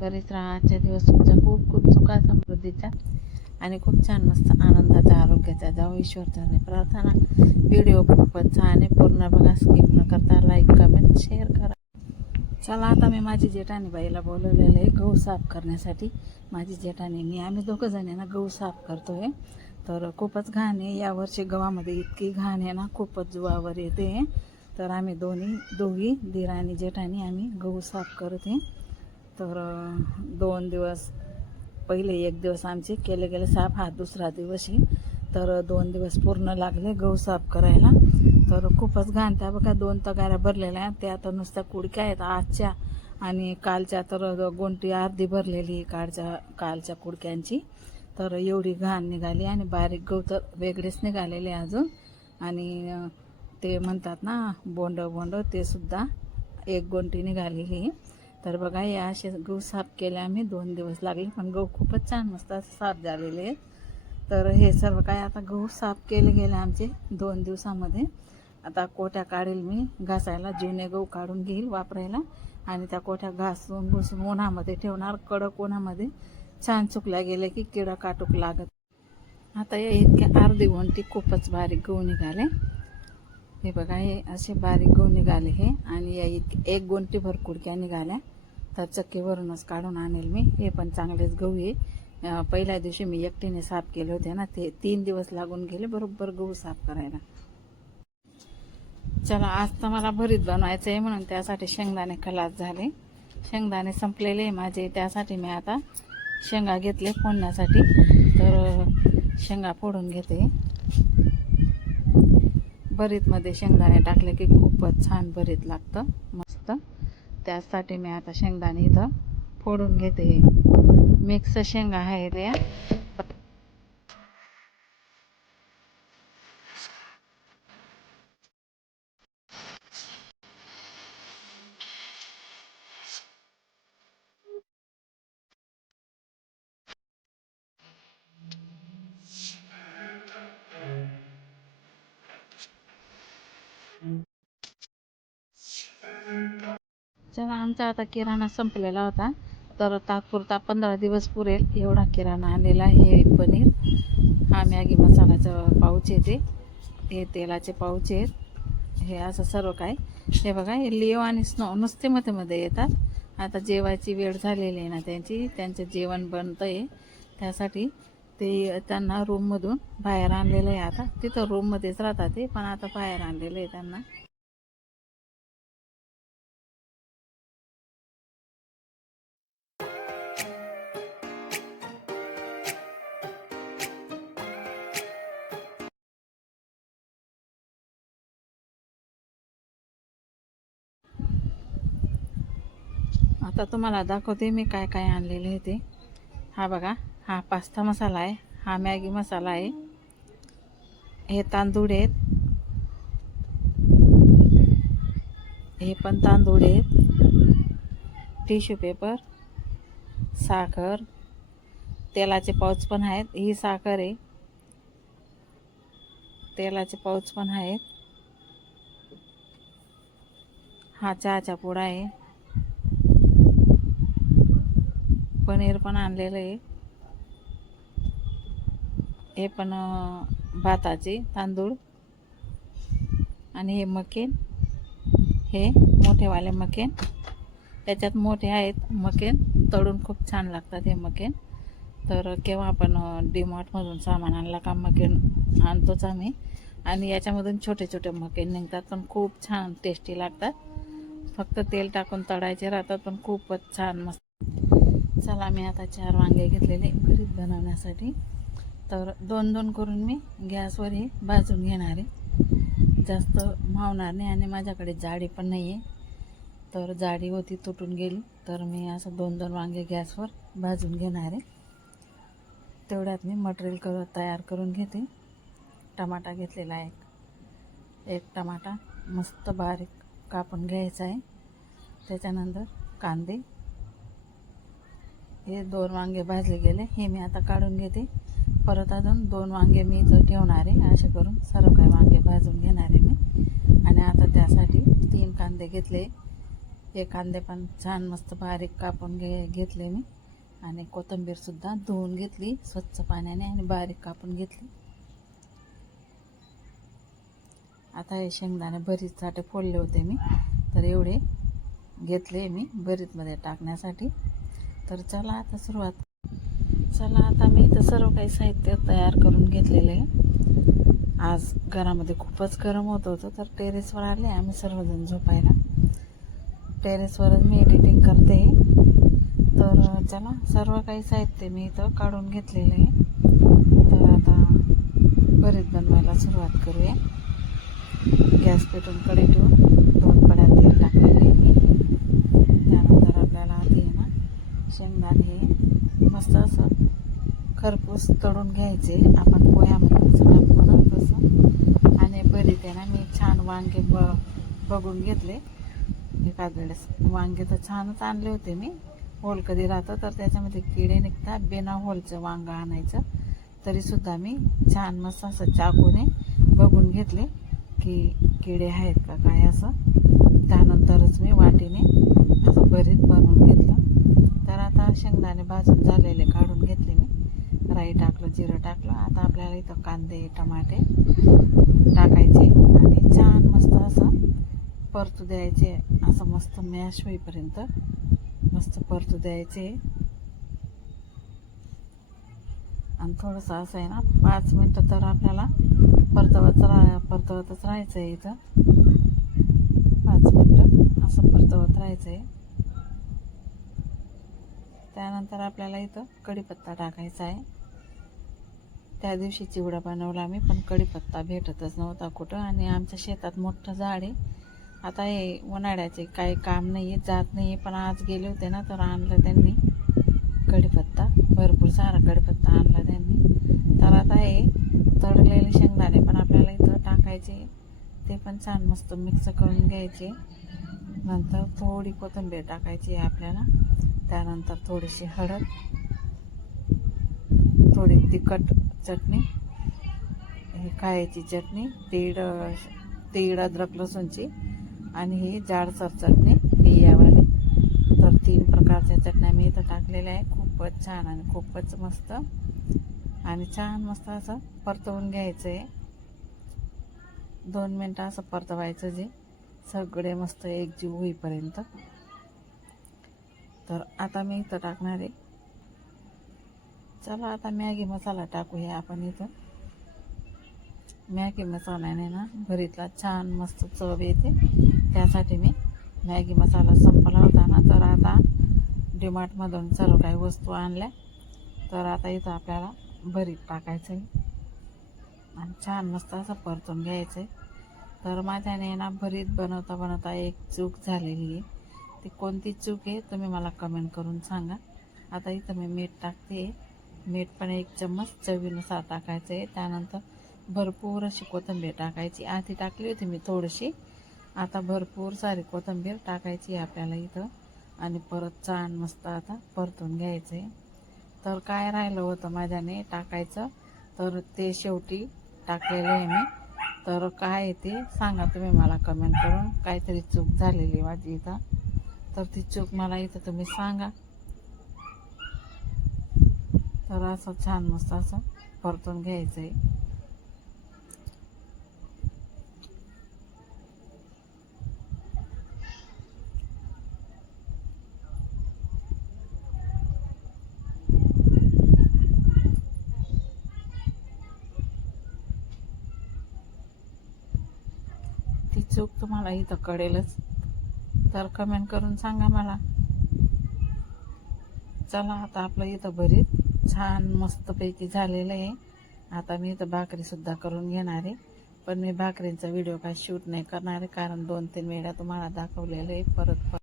बरेच राहा. आजच्या दिवस तुमच्या खूप खूप सुखा समृद्धीचा आणि खूप छान मस्त आनंदाचा आरोग्याचा जाऊ ईश्वरचरणी प्रार्थना. व्हिडिओ खूपच छान आहे, पूर्ण बघा, स्किप न करता लाईक कमेंट शेअर करा. चला आता मी माझी जेठाणी बाईला बोलवलेलं आहे गहू साफ करण्यासाठी. माझी जेठाणी आम्ही दोघं जणांना गहू साफ करतोय. तर खूपच घाण आहे यावर्षी गव्हामध्ये, इतकी घाण आहे ना, खूपच जीवावर येते. तर आम्ही दोघी दीर आणि जेठाणी आम्ही गहू साफ करत आहे. तर 2 दिवस पहिले, 1 दिवस आमचे केले गेले साफ, हा दुसरा दिवस आहे. तर 2 दिवस पूर्ण लागले गहू साफ करायला. तर खूपच घाण, त्या बघा 2 तगाऱ्या भरलेल्या आहेत, त्या तर नुसत्या कुडक्या आहेत आजच्या, आणि कालच्या तर गोंटी अर्धी भरलेली कालच्या कुडक्यांची. तर एवढी घाण निघाली आणि बारीक गहू तर वेगळेच निघालेले अजून. आणि ते म्हणतात ना बोंड ते सुद्धा 1 गोंटी निघालेली. तर बघा हे असे गहू साफ केले आम्ही, 2 दिवस लागले, पण गहू खूपच छान मस्त साफ झालेले आहेत. तर हे सर्व काय आता गहू साफ केले गेले आमचे 2 दिवसामध्ये. आता कोठ्या काढेल मी घासायला, जुने गहू काढून घेईल वापरायला, आणि त्या कोठ्या घुसून उन्हामध्ये ठेवणार, कडक उन्हामध्ये. छान सुकल्या गेले की किडा काटूक लागत. आता या इतक्या अर्धी गोंटी खूपच बारीक गहू निघाले. हे बघा हे असे बारीक गहू निघाले हे, आणि या 1 गोंटी भर कुडक्या निघाल्या. तर चक्कीवरूनच काढून आणेल मी. हे पण चांगलेच गहू आहे. पहिल्या दिवशी मी एकटीने साफ केले होते ना, ते 3 दिवस लागून गेले बरोबर गहू साफ करायला. चला आज तर मला भरीत बनवायचं आहे, म्हणून त्यासाठी शेंगदाणे खलास झाले. शेंगदाणे संपलेले माझे, त्यासाठी मी आता शेंगा घेतले फोडण्यासाठी. तर शेंगा फोडून घेते. भरीतमध्ये शेंगदाणे टाकले की खूपच छान भरीत लागतं मस्त. त्यासाठी मी आता शेंगदाणे इथं फोडून घेते. मिक्स शेंगा आहे त्या. चला आमचा आता किराणा संपलेला होता, तर तात्पुरता 15 दिवस पुरेल एवढा किराणा आणलेला. हे पनीर, हा मॅगी मसाल्याचं पाऊच येते, हे तेलाचे पाऊच आहेत, हे असं सर्व काय. हे बघा हे लिओ आणि स्नो नुसते मध्ये येतात. आता जेवायची वेळ झालेली आहे ना त्यांचं जेवण बनतं आहे, त्यासाठी ते त्यांना रूममधून बाहेर आणलेलं आहे. आता तिथं रूममध्येच राहतात ते, पण आता बाहेर आणलेलं आहे त्यांना. आता तुम्हाला दाखवते मी काय काय आणलेले आहे ते. हा बघा, हा पास्ता मसाला आहे, हा मॅगी मसाला आहे, हे तांदूळ आहेत, हे पण तांदूळ आहेत, टिश्यू पेपर, साखर, तेलाचे पाऊच पण आहेत, ही साखर आहे, तेलाचे पाऊच पण आहेत, हा चहाचा पुडा आहे, पनीर पण आणलेलं आहे, हे पण भाताचे तांदूळ, आणि हे मकेन, हे मोठेवाले मकेन, त्याच्यात मोठे आहेत मकेन, तळून खूप छान लागतात हे मकेन. तर केव्हा आपण डीमार्टमधून सामान आणला का मकेन आणतोच आम्ही, आणि याच्यामधून छोटे छोटे मकेन निघतात, पण खूप छान टेस्टी लागतात. फक्त तेल टाकून तळायचे राहतात, पण खूपच छान मस्त. चला मी आता 4 वांगे घेतलेले भरीत बनवण्यासाठी. तर 2-2 करून मी गॅसवर हे भाजून घेणार आहे, जास्त मावणार नाही, आणि माझ्याकडे जाडी पण नाही आहे, तर जाडी होती तुटून गेली, तर मी असं 2-2 वांगे गॅसवर भाजून घेणार आहे. तेवढ्यात मी मटेरियल तयार करून घेते. टमाटा घेतलेला आहे, एक टमाटा मस्त बारीक कापून घ्यायचा आहे. त्याच्यानंतर कांदे, हे 2 वांगे भाजले गेले, हे मी आता काढून घेते. परत अजून 2 वांगे मी इथं ठेवणार आहे. असे करून सर्व काही वांगे भाजून घेणार आहे मी. आणि आता त्यासाठी 3 कांदे घेतले, हे कांदे पण छान मस्त बारीक कापून घेतले मी आणि कोथिंबीरसुद्धा धुवून घेतली स्वच्छ पाण्याने आणि बारीक कापून घेतली. आता हे शेंगदाणे भरीतसाठी फोडले होते मी, तर एवढे घेतले मी भरीतमध्ये टाकण्यासाठी. तर चला आता सुरुवात. चला आता मी इथं सर्व काही साहित्य तयार करून घेतलेलं आहे. आज घरामध्ये खूपच गरम होत होतं, तर टेरेसवर आले आम्ही सर्वजण झोपायला. टेरेसवरच मी एडिटिंग करते. तर चला सर्व काही साहित्य मी इथं काढून घेतलेलं आहे. तर आता भरीत बनवायला सुरुवात करूया. गॅस पेटून कढई ठेवून 2 पड्या तेल टाकलेले आहे. त्यानंतर आपल्याला आधी आहे ना शेंगदाणे मस्त असं खरपूस तळून घ्यायचे. आपण पोह्यामध्ये कसं टाकतो ना तसं. आणि भरीत आहे ना मी छान वांगे बघून घेतले. एखाद वेळेस वांगे तर छानच आणले होते मी. होल कधी राहतं तर त्याच्यामध्ये किडे निघतात. बिना होलचं वांगं आणायचं. तरीसुद्धा मी छान मस्त असं चाकूने बघून घेतले की किडे आहेत का काय असं. त्यानंतरच मी वाटीने असं भरीत बनवून घेतलं. तर आता शेंगदाणे भाजून झालेले काढून घेतले मी. राई टाकलं, जिरं टाकलं. आता आपल्याला इथं कांदे टमाटे टाकायचे आणि छान मस्त असं परतू द्यायचे. असं मस्त मॅश होईपर्यंत मस्त परतू द्यायचे. आणि थोडंसं असं आहे ना 5 मिनटं तर आपल्याला परतवतच राहायचं आहे. इथं 5 मिनटं असं परतवत राहायचं आहे. त्यानंतर आपल्याला इथं कढीपत्ता टाकायचा आहे. त्या दिवशी चिवडा बनवला मी, पण कढीपत्ता भेटतच नव्हता कुठं. आणि आमच्या शेतात मोठं झाड आहे. आता हे उन्हाळ्याचे काही काम नाही आहे, जात नाही आहे, पण आज गेले होते ना तर आणलं त्यांनी कढीपत्ता. भरपूर सारा कढीपत्ता आणला त्यांनी. तर आता हे तळलेले शेंगदाणे पण आपल्याला इथं टाकायचे. ते पण छान मस्त मिक्स करून घ्यायचे. नंतर थोडी कोथिंबीर टाकायची आहे आपल्याला. त्यानंतर थोडीशी हळद, थोडी तिखट चटणी, ही खायची चटणी, तीळ अद्रक लसूणची, आणि ही जाडसर चटणी ही यावाली. तर 3 प्रकारच्या चटण्या मी इथं टाकलेल्या आहे. खूपच छान आणि खूपच मस्त. आणि छान मस्त असं परतवून घ्यायचं आहे. 2 मिनटं असं परतवायचं जे सगळे मस्त एकजीव होईपर्यंत. तर आता मी इथं टाकणार आहे. चला आता मॅगी मसाला टाकूया आपण इथं. मॅगी मसाल्याने ना भरीतला छान मस्त चव येते. त्यासाठी मी मॅगी मसाला संपला होता ना, तर आता डीमार्टमधून सर्व काही वस्तू आणल्या. तर आता इथं आपल्याला भरीत टाकायचं आहे आणि छान मस्त असं परतून घ्यायचं आहे. तर माझ्याने ना भरीत बनवता बनवता एक चूक झालेली आहे. ती कोणती चूक आहे तुम्ही मला कमेंट करून सांगा. आता इथं मी मीठ टाकते. मीठ पण 1 चम्मच चवीनुसार टाकायचं आहे. त्यानंतर भरपूर अशी कोथिंबीर टाकायची. आधी टाकली होती मी थोडीशी, आता भरपूर सारी कोथिंबीर टाकायची आहे आपल्याला इथं. आणि परत छान मस्त आता परतून घ्यायचं आहे. तर काय राहिलं होतं माझ्याने टाकायचं, तर ते शेवटी टाकलेलं आहे मी. तर काय ते सांगा तुम्ही मला कमेंट करून. काहीतरी चूक झालेली माझी इथं, तर ती चूक मला इथं तुम्ही सांगा. तर असं छान मस्त असं परतून घ्यायचं आहे. ती चूक तुम्हाला इथं कळेलच, तर कमेंट करून सांगा मला. चला आता आपलं इथं भरीत छान मस्तपैकी झालेलं आहे. आता मी इथं भाकरीसुद्धा करून घेणार आहे. पण मी भाकरींचा व्हिडिओ काय शूट नाही करणार आहे, कारण 2-3 वेळा तुम्हाला दाखवलेलं आहे. परत